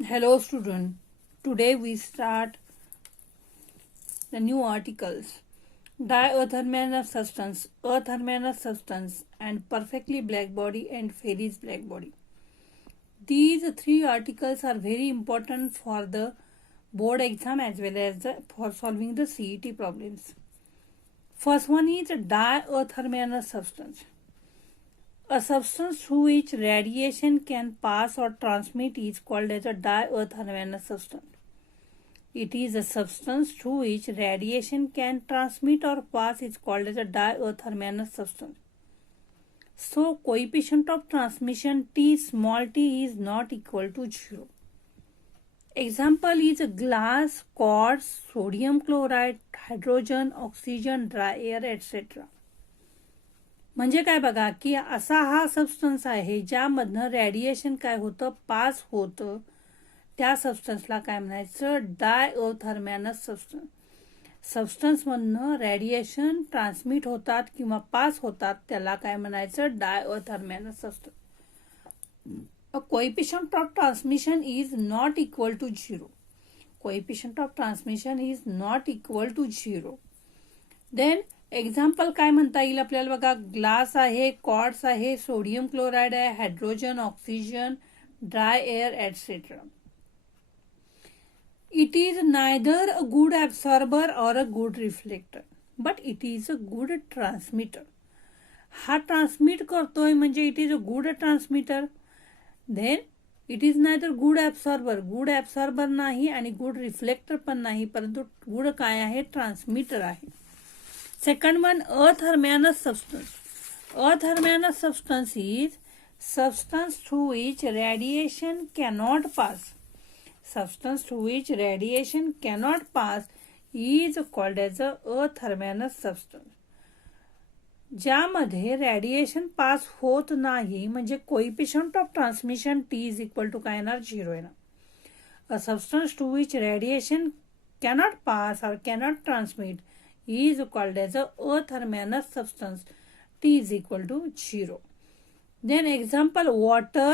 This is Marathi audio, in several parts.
Hello student. Today we start the new articles. Diathermalous substance, athermalous substance and perfectly black body and Fairy's black body. These three articles are very important for the board exam as well as for solving the CET problems. First one is diathermalous substance. A substance through which radiation can pass or transmit is called as a diathermalous substance. It is a substance through which radiation can transmit or pass is called as a diathermalous substance. So, coefficient of transmission T small t is not equal to 0. Example is glass, quartz, sodium chloride, hydrogen, oxygen, dry air, etc. म्हणजे काय बघा की असा हा सबस्टन्स आहे ज्यामधनं रेडिएशन काय होतं पास होतं त्या सबस्टन्सला काय म्हणायचं डायओथर्मॅनस सबस्टन्स. सबस्टन्समधनं रेडिएशन ट्रान्समिट होतात किंवा पास होतात त्याला काय म्हणायचं डायओथर्मॅनस substance. A coefficient of transmission is not equal to 0. Coefficient of transmission is not equal to 0. Then example काय म्हणता येईल आपल्याला बघा ग्लास आहे क्वार्ट्स आहे सोडियम क्लोराईड आहे hydrogen oxygen dry air etcetera. It is neither a good absorber or a good reflector, but it is a good transmitter. हा ट्रान्समिट करतोय म्हणजे it is a good transmitter. Then it is neither good absorber, good absorber नाही आणि गुड रिफ्लेक्टर पण नाही, परंतु गुड काय आहे ट्रान्समिटर आहे. Second one, athermalous substance. Athermalous substance is substance through which radiation cannot pass. Substance through which radiation cannot pass is called as a athermalous substance. ज्यामध्ये रॅडिएशन पास होत नाही म्हणजे coefficient of transmission T is equal to काय येणार 0 येणार. A substance to which radiation cannot pass और cannot transmit is called as a athermalous substance. T is equal to 0. Then example water,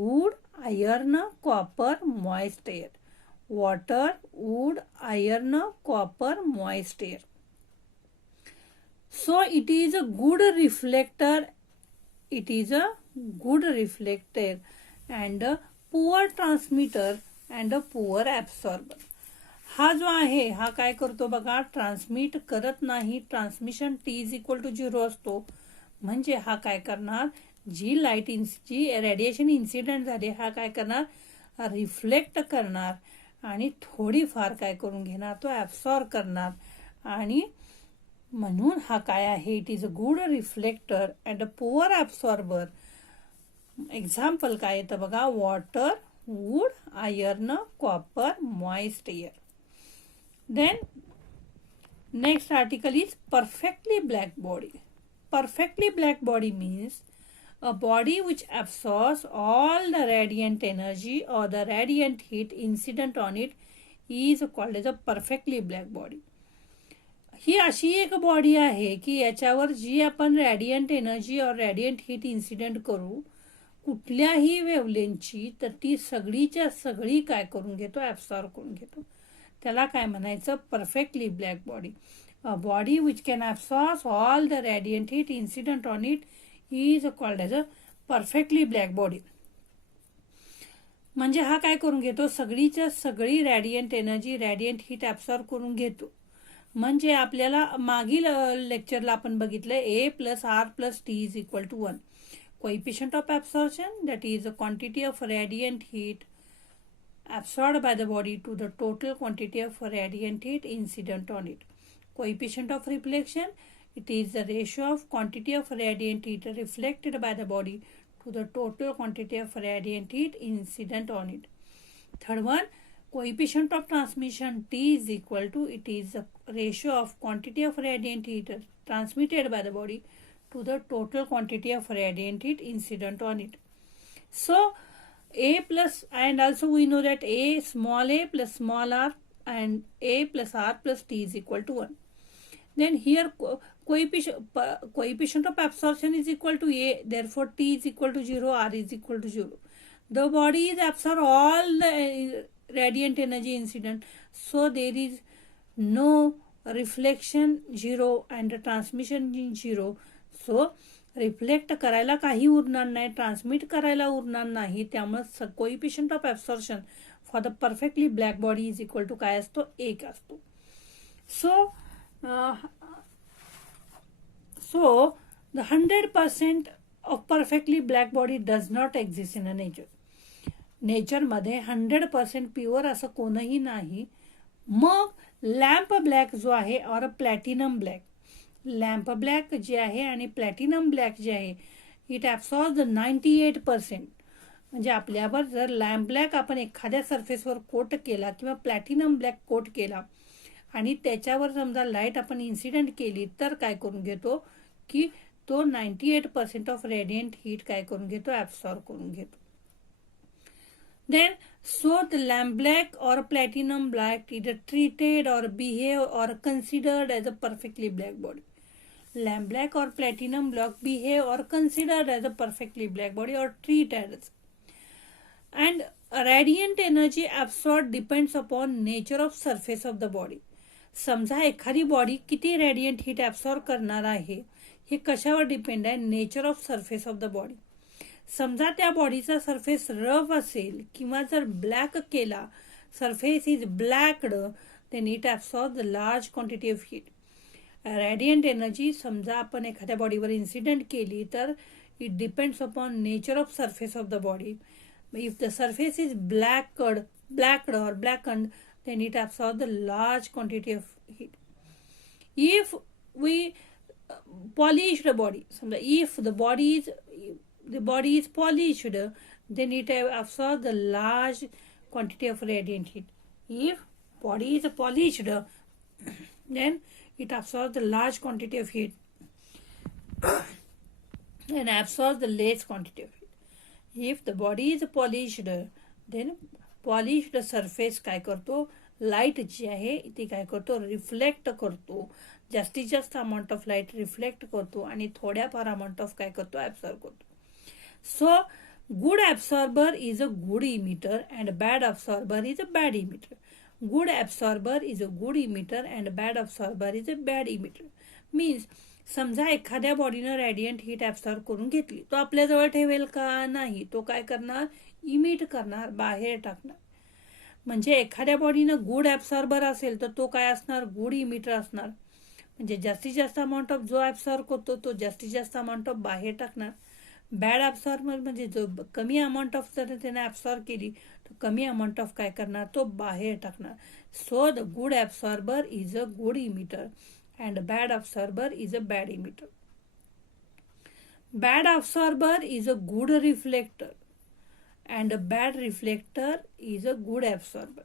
wood, iron, copper, moist air. Water, wood, iron, copper, moist air. So it is a good reflector. It is a good reflector and a poor transmitter and a poor absorber. हा जो आहे हा काय करतो बघा ट्रान्समिट करत नाही. Transmission T is equal to 0 असतो म्हणजे हा काय करणार जी लाईट जी रेडिएशन इन्सिडेंट झाली हा काय करणार रिफ्लेक्ट करणार आणि थोडीफार काय करून घेणार तो ॲब्सॉर्ब करणार आणि म्हणून हा काय आहे it is a good reflector and a poor absorber. Example काय येतं बघा water, wood, iron, copper, moist air. Then next article is perfectly black body. Perfectly black body means a body which absorbs all the radiant energy or the radiant heat incident on it is called as a perfectly black body. ही अशी एक बॉडी आहे की याच्यावर जी आपण रॅडियंट एनर्जी और रॅडियंट हीट इन्सिडेंट करू कुठल्याही वेवलेंथची तर ती सगळीच्या सगळी काय करून घेतो ॲब्सॉर्ब करून घेतो. त्याला काय म्हणायचं perfectly black body. A body which can absorb all the radiant heat incident on it is called as a perfectly black body. म्हणजे हा काय करून घेतो सगळीच्या सगळी radiant energy radiant heat absorb करून घेतो. म्हणजे आपल्याला मागील लेक्चरला आपण बघितलं A plus R plus T is equal to 1. Coefficient of absorption that is a quantity of radiant heat absorbed by the body to the total quantity of radiant heat incident on it. Coefficient of reflection, it is the ratio of quantity of radiant heat reflected by the body to the total quantity of radiant heat incident on it. Third one, coefficient of transmission T is equal to, it is the ratio of quantity of radiant heat transmitted by the body to the total quantity of radiant heat incident on it. So A plus and also we know that a plus small r and a plus r plus t is equal to 1. Then here coefficient of absorption is equal to a, therefore t is equal to 0, r is equal to 0. The body is absorb all the radiant energy incident, so there is no reflection zero and transmission zero. So reflect करायला काही उरणार नाही, ट्रान्समिट करायला उरणार नाही. त्यामुळे coefficient of absorption for the perfectly black body is equal to काय असतो, 1 असतो. So the 100% of perfectly black body does not exist in a nature. नेचरमध्ये 100% pure असं कोणही नाही. मग लॅम्प ब्लॅक जो आहे और प्लॅटिनम ब्लॅक, लॅम्प ब्लॅक जे आहे आणि प्लॅटिनम ब्लॅक जे आहे, इट ॲब्सॉर्ब 98%. म्हणजे आपल्यावर जर लॅम्प ब्लॅक आपण एखाद्या सरफेसवर कोट केला किंवा प्लॅटिनम ब्लॅक कोट केला आणि त्याच्यावर समजा लाईट आपण इन्सिडेंट केली, तर काय करून घेतो की तो 98% ऑफ रेडियंट हीट काय करून घेतो, ॲब्सॉर्ब करून घेतो. Then, so the lamp black or platinum black is treated or behave or considered as a perfectly black body. Lamp black or platinum black behave or considered as a perfectly black body or treated as. And radiant energy absorbed depends upon nature of surface of the body. समजा एखादी बॉडी किती रेडियंट हीट ॲब्सॉर्ब करणार आहे हे कशावर डिपेंड आहे, nature of surface of the body. समजा त्या बॉडीचा सरफेस रफ असेल किंवा जर ब्लॅक केला, surface is blacked, then it absorb the large quantity of heat. Radiant energy समजा आपण एखाद्या बॉडीवर इन्सिडेंट केली तर it depends upon nature of surface of the body. If the surface is blacked or blackened, then it absorbs the large quantity of heat. If we polish the body, if the body is polished, then it absorbs the large quantity of radiant heat. If body is polished, then it absorbs the large quantity of heat and absorbs the less quantity of heat. If the body is polished, then polished surface काय करतो, लाईट जी आहे ती काय करतो, रिफ्लेक्ट करतो. जास्तीत जास्त अमाऊंट ऑफ लाईट रिफ्लेक्ट करतो आणि थोड्याफार अमाऊंट ऑफ काय करतो, ॲब्सॉर्ब करतो. So good absorber is a good emitter and bad absorber is a bad emitter. Good absorber is a good emitter and bad absorber is a bad emitter. Means समजा एखाद्या बॉडीनं रॅडियंट हीट ॲब्सॉर्ब करून घेतली, तो आपल्याजवळ ठेवेल का, नाही. तो काय करणार, इमिट करणार, बाहेर टाकणार. म्हणजे एखाद्या बॉडीनं गुड ॲब्सॉर्बर असेल तर तो काय असणार, गुड इमिटर असणार. म्हणजे जास्तीत जास्त अमाऊंट ऑफ जो ॲब्सॉर्ब करतो तो जास्तीत जास्त अमाऊंट ऑफ बाहेर टाकणार. बॅड ॲब्सॉर्बर म्हणजे जो कमी अमाऊंट ऑफ जर त्याने ॲब्सॉर्ब केली तर कमी अमाऊंट ऑफ काय करणार, तो बाहेर टाकणार. So the good absorber is a good emitter and bad absorber is a bad emitter. Bad absorber is a good reflector and bad reflector is a good absorber.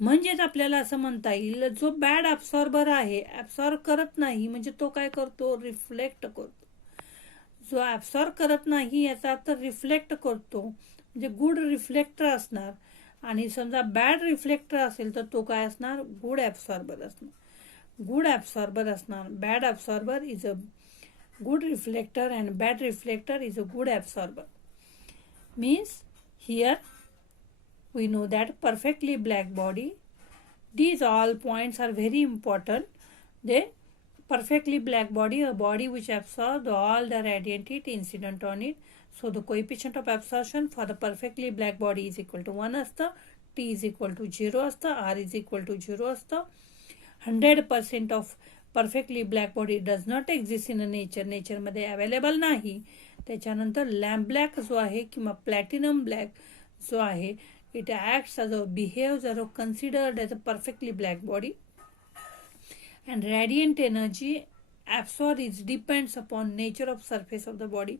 म्हणजेच आपल्याला असं म्हणता येईल, जो बॅड ॲब्सॉर्बर आहे, ॲब्सॉर्ब करत नाही म्हणजे तो काय करतो, रिफ्लेक्ट करतो. जो ॲब्सॉर्ब करत नाही याचा अर्थ रिफ्लेक्ट करतो, म्हणजे गुड रिफ्लेक्टर असणार. आणि समजा बॅड रिफ्लेक्टर असेल तर तो काय असणार, गुड ॲब्सॉर्बर असणार. गुड ॲब्सॉर्बर असणार. Bad absorber is a good reflector and bad reflector is a good absorber. Means here we know that perfectly black body, these all points are very important. The perfectly black body, a body which absorbs all the radiant heat incident on it. So the coefficient of absorption for the perfectly black body is equal to 1 असतं, T is equal to 0 असतं, R is equal to 0 असतं. 100% of perfectly black body does not exist in a nature. नेचरमध्ये अवेलेबल नाही. त्याच्यानंतर लॅम्प ब्लॅक जो आहे किंवा प्लॅटिनम ब्लॅक जो आहे, it acts as a behaves as a considered as a perfectly black body. And radiant energy absorb is depends upon nature of surface of the body.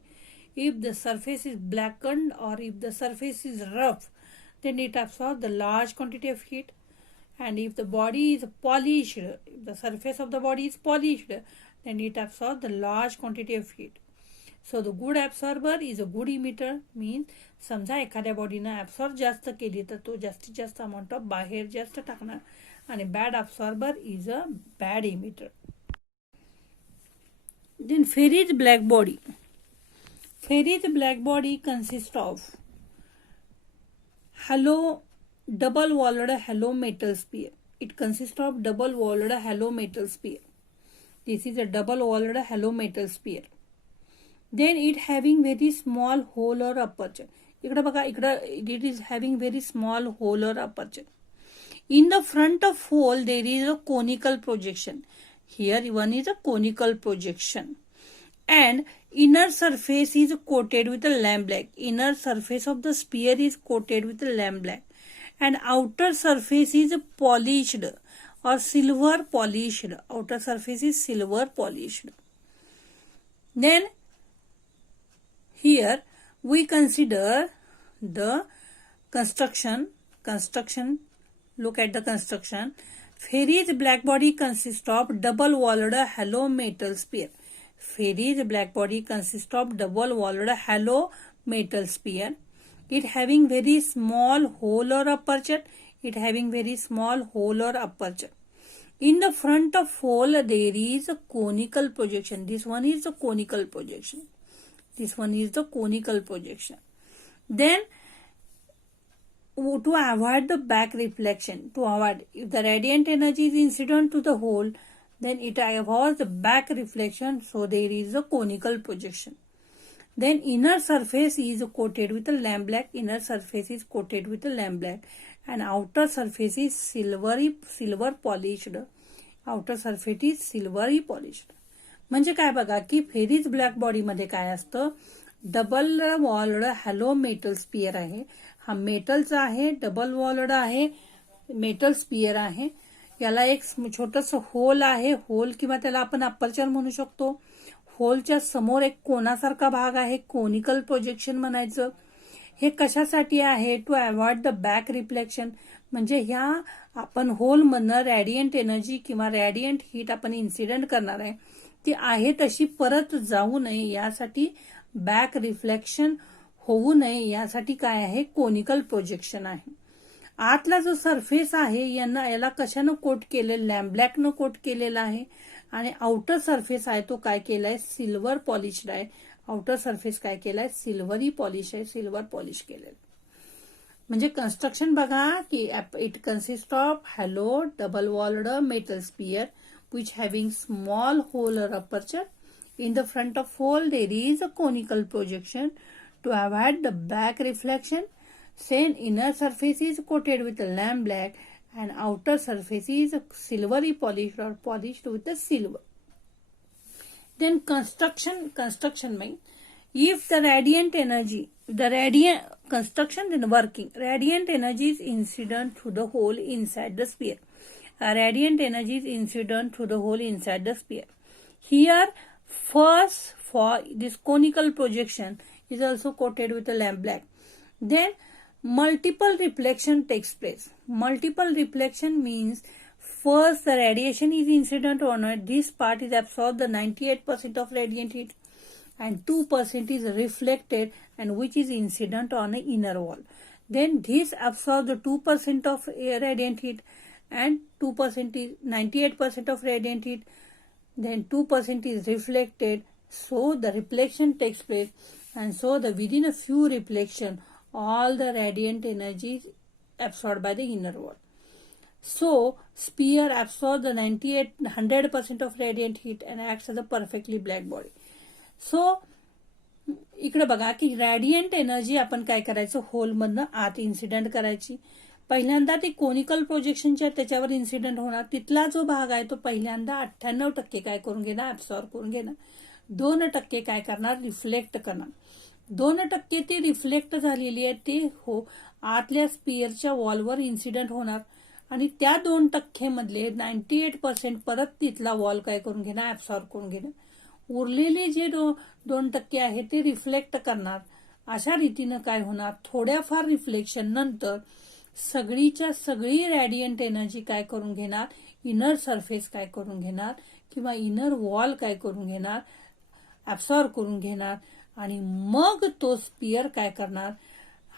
If the surface is blackened or if the surface is rough, then it absorbs the large quantity of heat. And if the body is polished, if the surface of the body is polished, then it absorbs the large quantity of heat. So the good absorber is a good emitter. Means समजा एखाद्या बॉडीनं ॲब्सॉर्ब जास्त केली तर तो जास्तीत जास्त अमाऊंट ऑफ बाहेर जास्त टाकणार. आणि bad absorber is a bad emitter. Then Fery's black body. Fery's black body consist of double-walled hollow metal sphere. It consists of double-walled hollow metal sphere. This is a double-walled hollow metal sphere. Then it having very small hole or aperture. इकडे बघा, it is having very small hole or aperture. In the front of hole there is a conical projection. Here one is a conical projection. And inner surface is coated with a lamp black. Inner surface of the sphere is coated with a lamp black. And outer surface is polished or silver polished. Outer surface is silver polished. Then here we consider the construction. Look at the construction. Ferry's black body consists of double-walled hollow metal sphere. Ferry's black body consists of double-walled hollow metal sphere. It having very small hole or aperture. In the front of hole there is a conical projection. This one is the conical projection. Then to avoid the back reflection, if the radiant energy is incident to the hole, then it avoids the back reflection, so there is a conical projection. Then inner surface is coated with a lamp black. And outer surface is silver polished. म्हणजे काय बघा की फेरीज ब्लॅक बॉडी मध्ये काय असतं, double walled hollow metal sphere आहे. हा मेटलचा आहे, डबल वॉल्ड आहे, मेटल स्पियर आहे. याला एक छोटस होल आहे, होल किंवा त्याला आपण अपर्चर म्हणू शकतो. होलच्या समोर एक कोणासारखा भाग आहे, कोनिकल प्रोजेक्शन म्हणायचं. हे कशासाठी आहे, to avoid the back reflection. म्हणजे ह्या आपण होल मधनं रॅडियंट एनर्जी किंवा रॅडियंट हीट आपण इन्सिडेंट करणार आहे, ती आहे तशी परत जाऊ नये यासाठी, बॅक रिफ्लेक्शन होऊ नये यासाठी काय आहे, कोनिकल प्रोजेक्शन आहे. आतला जो सरफेस आहे याला कशानं कोट केलेलं, लॅम्प ब्लॅकनं कोट केलेला आहे. आणि आउटर सरफेस आहे तो काय केलाय, सिल्वर पॉलिश्ड आहे. आउटर सरफेस काय केलाय, सिल्वर पॉलिश केलेलं. म्हणजे कन्स्ट्रक्शन बघा की it consist of hollow double walled metal sphere which having small hole or aperture. In the front of hole there is a conical projection to avoid the back reflection. Same inner surface is coated with a lamp black and outer surface is silvery polished or polished with the silver. Then construction means if the radiant energy, construction then working, radiant energy is incident through the hole inside the sphere. Radiant energy is incident through the hole inside the sphere. Here, first for this conical projection is also coated with a lamp black. Then multiple reflection takes place. Multiple reflection means first the radiation is incident on it. This part is absorbed the 98% of radiant heat and 2% is reflected and which is incident on the inner wall. Then this absorbs the 2% of radiant heat and 2% is 98% of radiant heat, then 2% is reflected, so the reflection takes place, and so the within a few reflection all the radiant energy is absorbed by the inner wall. So sphere absorbs the 100% of radiant heat and acts as a perfectly black body. So इकडे बघा की रॅडियंट एनर्जी आपण काय करायचं, होल मधनं आत इन्सिडेंट करायची. पहिल्यांदा ते कोनिकल प्रोजेक्शनच्या त्याच्यावर इन्सिडेंट होणार. तिथला जो भाग आहे तो पहिल्यांदा 98% काय करून घेणार, ऍब्सॉर्ब करून घेणार. 2% काय करणार, रिफ्लेक्ट करणार. 2% ती रिफ्लेक्ट झालेली आहे ते हो आतल्या स्पियरच्या वॉलवर इन्सिडेंट होणार आणि त्या 2% मधले 98% परत तिथला वॉल काय करून घेणार, ऍब्सॉर्ब करून घेणार. उरलेले जे 2% आहे ते रिफ्लेक्ट करणार. अशा रीतीनं काय होणार, थोड्याफार रिफ्लेक्शन नंतर सगळीच्या सगळी रॅडियंट एनर्जी काय करून घेणार, इनर सरफेस काय करून घेणार किंवा इनर वॉल काय करून घेणार, ऍब्सॉर्ब करून घेणार आणि मग तो स्पियर काय करणार,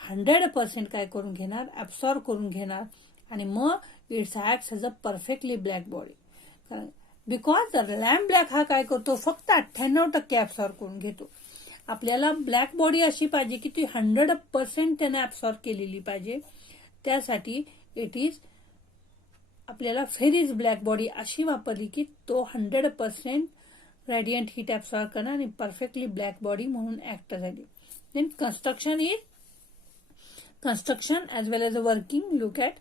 100% काय करून घेणार, ऍब्सॉर्ब करून घेणार आणि मग it's acts age a perfectly black body. Because lamp black हा काय करतो, फक्त 98% ऍब्सॉर्ब करून घेतो आपल्याला ब्लॅक बॉडी अशी पाहिजे की ती 100% त्याने ऍब्सॉर्ब केलेली पाहिजे. त्यासाठी इट इज आपल्याला फेरीज ब्लॅक बॉडी अशी वापरली की तो 100% रेडियंट हीट ऍब्सॉर्ब करणार आणि परफेक्टली ब्लॅक बॉडी म्हणून ऍक्ट झाली. Then construction as well as the working. Look at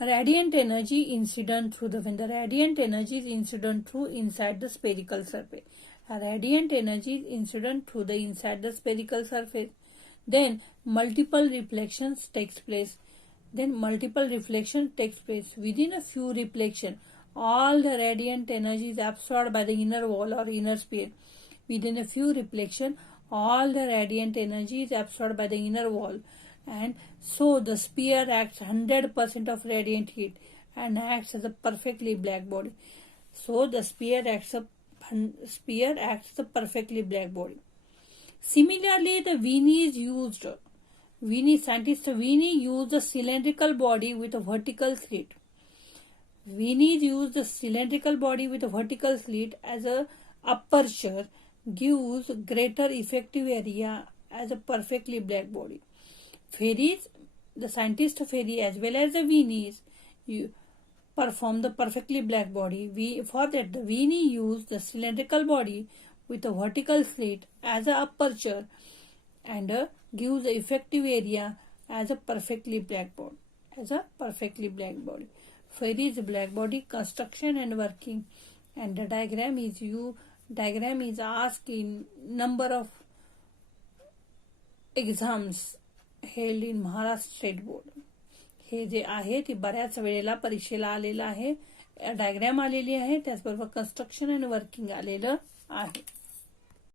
radiant energy incident through when the radiant energy is incident through inside the spherical surface. Radiant energy is incident through the inside the spherical surface. Then multiple reflections takes place. Within a few reflection, all the radiant energy is absorbed by the inner wall or inner sphere. Within a few reflection, all the radiant energy is absorbed by the inner wall, and so the sphere acts 100% of radiant heat and acts as a perfectly black body. So the sphere acts as a perfectly black body. Similarly, the scientist Viney used a cylindrical body with a vertical slit. Viney used the cylindrical body with a vertical slit as a aperture, gives greater effective area as a perfectly black body. Fairies, the scientist Fairy as well as the Viney perform the perfectly black body. For that, the Viney used the cylindrical body with a vertical slit as a aperture and gives the effective area as a perfectly black body. Fairy's black body construction and working, and the diagram is asked in number of exams held in Maharashtra State Board. हे जे आहे ते बऱ्याच वेळेला परीक्षेला आलेलं आहे. डायग्राम आलेली आहे, त्याचबरोबर कन्स्ट्रक्शन आणि वर्किंग आलेलं आहे.